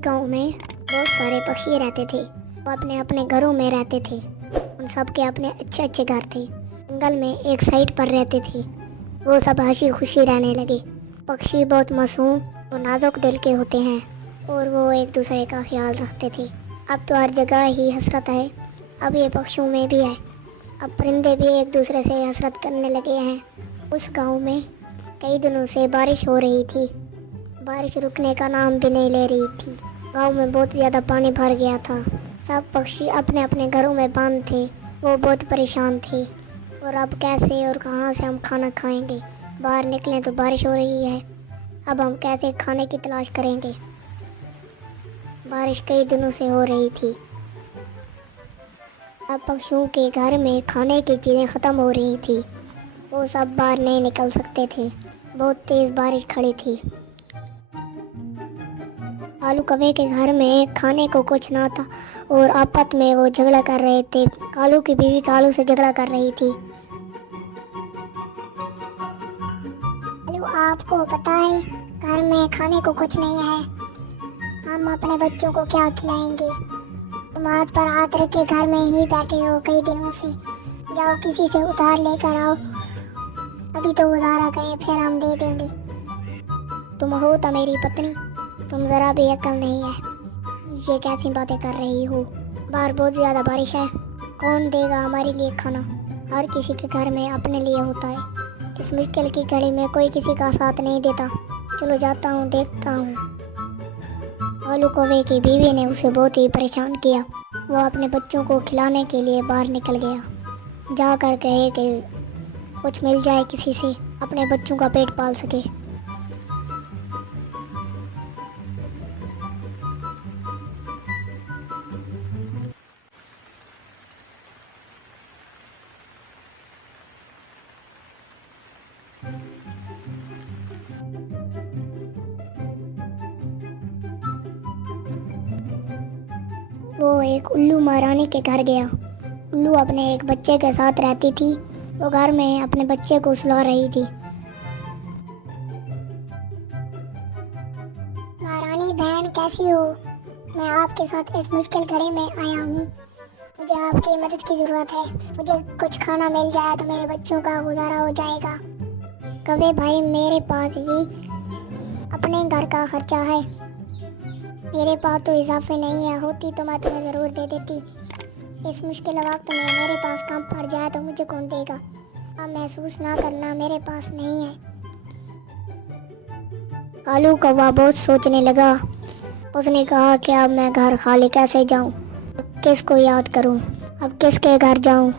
एक गांव में बहुत सारे पक्षी रहते थे। वो अपने अपने घरों में रहते थे। उन सब के अपने अच्छे अच्छे घर थे। जंगल में एक साइड पर रहते थे। वो सब हंसी खुशी रहने लगे। पक्षी बहुत मासूम और नाजुक दिल के होते हैं और वो एक दूसरे का ख्याल रखते थे। अब तो हर जगह ही हसरत है। अब ये पक्षियों में भी है। अब परिंदे भी एक दूसरे से हसरत करने लगे हैं। उस गांव में कई दिनों से बारिश हो रही थी। बारिश रुकने का नाम भी नहीं ले रही थी। गांव में बहुत ज़्यादा पानी भर गया था। सब पक्षी अपने अपने घरों में बंद थे। वो बहुत परेशान थे और अब कैसे और कहां से हम खाना खाएंगे। बाहर निकलें तो बारिश हो रही है। अब हम कैसे खाने की तलाश करेंगे। बारिश कई दिनों से हो रही थी। अब पक्षियों के घर में खाने की चीज़ें ख़त्म हो रही थी। वो सब बाहर नहीं निकल सकते थे। बहुत तेज़ बारिश खड़ी थी। कालू कौवे के घर में खाने को कुछ ना था और आपस में वो झगड़ा कर रहे थे। कालू की बीवी कालू से झगड़ा कर रही थी। कालू, आपको पता है घर में खाने को कुछ नहीं है। हम अपने बच्चों को क्या खिलाएंगे। तुम हाथ पर हाथ रख के घर में ही बैठे हो कई दिनों से। जाओ किसी से उधार लेकर आओ। अभी तो उधार आ गए, फिर हम दे देंगे। तुम हो तो मेरी पत्नी, तुम जरा भी अक्ल नहीं है। ये कैसी बातें कर रही हो। बाहर बहुत ज़्यादा बारिश है। कौन देगा हमारे लिए खाना। हर किसी के घर में अपने लिए होता है। इस मुश्किल की घड़ी में कोई किसी का साथ नहीं देता। चलो जाता हूँ, देखता हूँ। कालू कौवे की बीवी ने उसे बहुत ही परेशान किया। वो अपने बच्चों को खिलाने के लिए बाहर निकल गया। जाकर कहे कि कुछ मिल जाए किसी से, अपने बच्चों का पेट पाल सके। वो एक उल्लू महारानी के घर गया। उल्लू अपने एक बच्चे के साथ रहती थी। वो घर में अपने बच्चे को सुला रही थी। महारानी बहन, कैसी हो। मैं आपके साथ इस मुश्किल घड़ी में आया हूँ। मुझे आपकी मदद की ज़रूरत है। मुझे कुछ खाना मिल जाए तो मेरे बच्चों का गुजारा हो जाएगा। कौवे भाई, मेरे पास भी अपने घर का खर्चा है। मेरे पास तो इजाफे नहीं है, होती तो मैं तुम्हें ज़रूर दे देती। इस मुश्किल वक्त में मेरे पास काम पड़ जाए तो मुझे कौन देगा। अब महसूस ना करना, मेरे पास नहीं है। कालू कौवा बहुत सोचने लगा। उसने कहा कि अब मैं घर खाली कैसे जाऊं, किसको याद करूं, अब किसके घर जाऊं।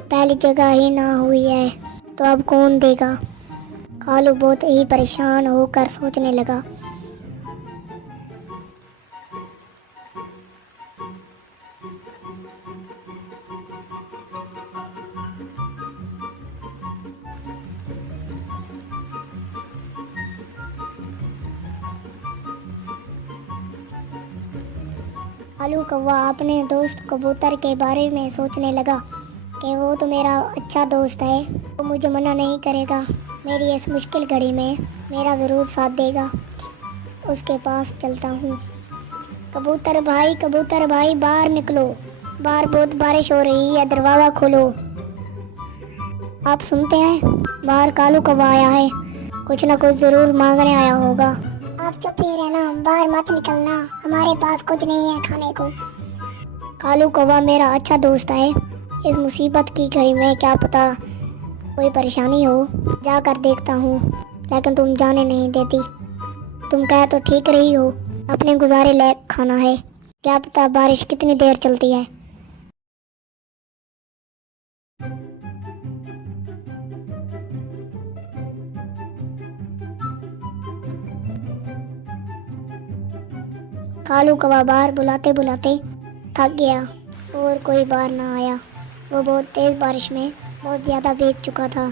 पहली जगह ही ना हुई है तो अब कौन देगा। कालू बहुत ही परेशान होकर सोचने लगा। कालू कौवा अपने दोस्त कबूतर के बारे में सोचने लगा कि वो तो मेरा अच्छा दोस्त है। वो मुझे मना नहीं करेगा। मेरी इस मुश्किल घड़ी में मेरा ज़रूर साथ देगा। उसके पास चलता हूँ। कबूतर भाई बाहर निकलो। बाहर बहुत बारिश हो रही है, दरवाज़ा खोलो। आप सुनते हैं, बाहर कालू कौवा आया है। कुछ ना कुछ ज़रूर मांगने आया होगा। आप चुप ही रहना, बाहर मत निकलना। हमारे पास कुछ नहीं है खाने को। कालू कौवा मेरा अच्छा दोस्त है। इस मुसीबत की घड़ी में क्या पता कोई परेशानी हो। जाकर देखता हूँ, लेकिन तुम जाने नहीं देती। तुम कह तो ठीक रही हो, अपने गुजारे लायक खाना है। क्या पता बारिश कितनी देर चलती है। कालू कौवा बाहर बुलाते बुलाते थक गया और कोई बाहर ना आया। वो बहुत तेज़ बारिश में बहुत ज़्यादा भीग चुका था।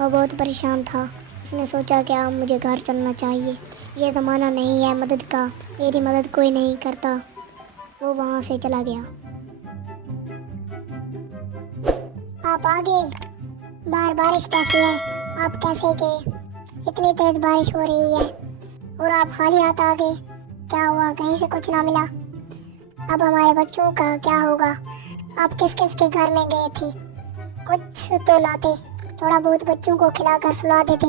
वो बहुत परेशान था। उसने सोचा कि अब मुझे घर चलना चाहिए। ये ज़माना नहीं है मदद का, मेरी मदद कोई नहीं करता। वो वहाँ से चला गया। आप आगे, बाहर बारिश कैसी है। आप कैसे गए। इतनी तेज़ बारिश हो रही है और आप खाली हाथ आ गए। क्या हुआ, कहीं से कुछ ना मिला? अब हमारे बच्चों का क्या होगा? आप किस किस के घर में गए थे? कुछ तो लाते, थोड़ा बहुत बच्चों को खिलाकर सुला देते।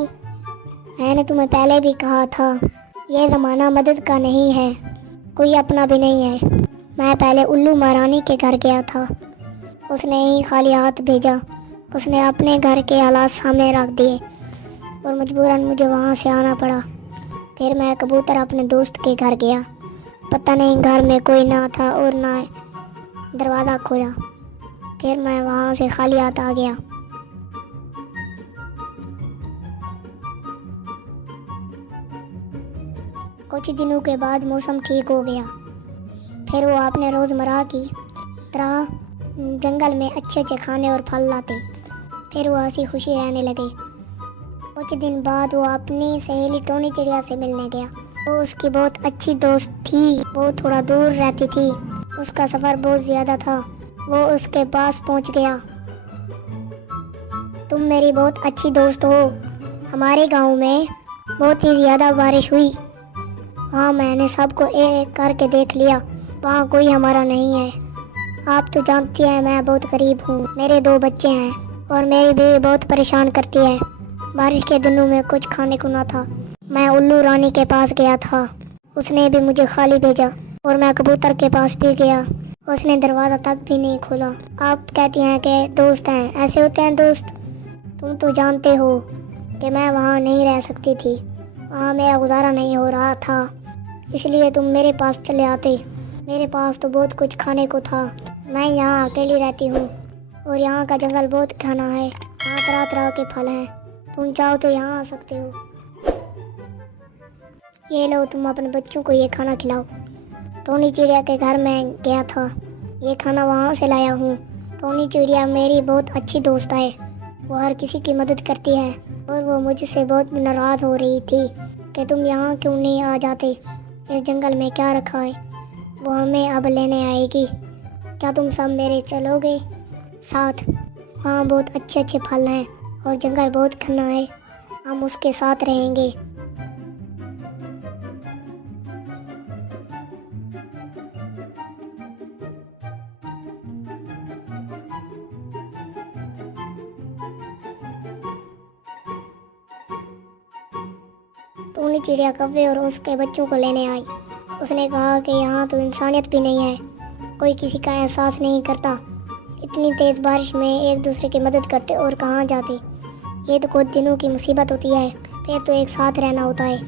मैंने तुम्हें पहले भी कहा था, ये ज़माना मदद का नहीं है, कोई अपना भी नहीं है। मैं पहले उल्लू महारानी के घर गया था, उसने ही खाली हाथ भेजा। उसने अपने घर के हालात सामने रख दिए और मजबूरन मुझे वहाँ से आना पड़ा। फिर मैं कबूतर अपने दोस्त के घर गया, पता नहीं घर में कोई ना था और ना दरवाज़ा खोला। फिर मैं वहाँ से खाली हाथ आ गया। कुछ दिनों के बाद मौसम ठीक हो गया। फिर वो अपने रोज़मर्रा की तरह जंगल में अच्छे अच्छे खाने और फल लाते। फिर वो हंसी खुशी रहने लगे। कुछ दिन बाद वो अपनी सहेली टोनी चिड़िया से मिलने गया। वो उसकी बहुत अच्छी दोस्त थी। वो थोड़ा दूर रहती थी, उसका सफ़र बहुत ज़्यादा था। वो उसके पास पहुंच गया। तुम मेरी बहुत अच्छी दोस्त हो। हमारे गांव में बहुत ही ज़्यादा बारिश हुई। हाँ, मैंने सबको एक करके देख लिया, वहाँ कोई हमारा नहीं है। आप तो जानती हैं मैं बहुत गरीब हूँ, मेरे 2 बच्चे हैं और मेरी बीवी बहुत परेशान करती है। बारिश के दिनों में कुछ खाने को ना था। मैं उल्लू रानी के पास गया था, उसने भी मुझे खाली भेजा। और मैं कबूतर के पास भी गया, उसने दरवाज़ा तक भी नहीं खोला। आप कहती हैं कि दोस्त हैं, ऐसे होते हैं दोस्त? तुम तो जानते हो कि मैं वहाँ नहीं रह सकती थी, वहाँ मेरा गुजारा नहीं हो रहा था, इसलिए तुम मेरे पास चले आते। मेरे पास तो बहुत कुछ खाने को था। मैं यहाँ अकेली रहती हूँ और यहाँ का जंगल बहुत घना है, यहाँ तरह तरह के फल हैं। तुम चाहो तो यहाँ आ सकते हो। ये लो, तुम अपने बच्चों को ये खाना खिलाओ। टोनी चिड़िया के घर में गया था, ये खाना वहाँ से लाया हूँ। टोनी चिड़िया मेरी बहुत अच्छी दोस्त है, वो हर किसी की मदद करती है और वो मुझसे बहुत नाराज़ हो रही थी कि तुम यहाँ क्यों नहीं आ जाते, इस जंगल में क्या रखा है। वो हमें अब लेने आएगी, क्या तुम सब मेरे चलोगे साथ? वहाँ बहुत अच्छे अच्छे फल हैं और जंगल बहुत घना है, हम उसके साथ रहेंगे। टोनी चिड़िया कौवे और उसके बच्चों को लेने आई। उसने कहा कि यहाँ तो इंसानियत भी नहीं है, कोई किसी का एहसास नहीं करता। इतनी तेज़ बारिश में एक दूसरे की मदद करते और कहाँ जाते। ये तो कुछ दिनों की मुसीबत होती है, फिर तो एक साथ रहना होता है।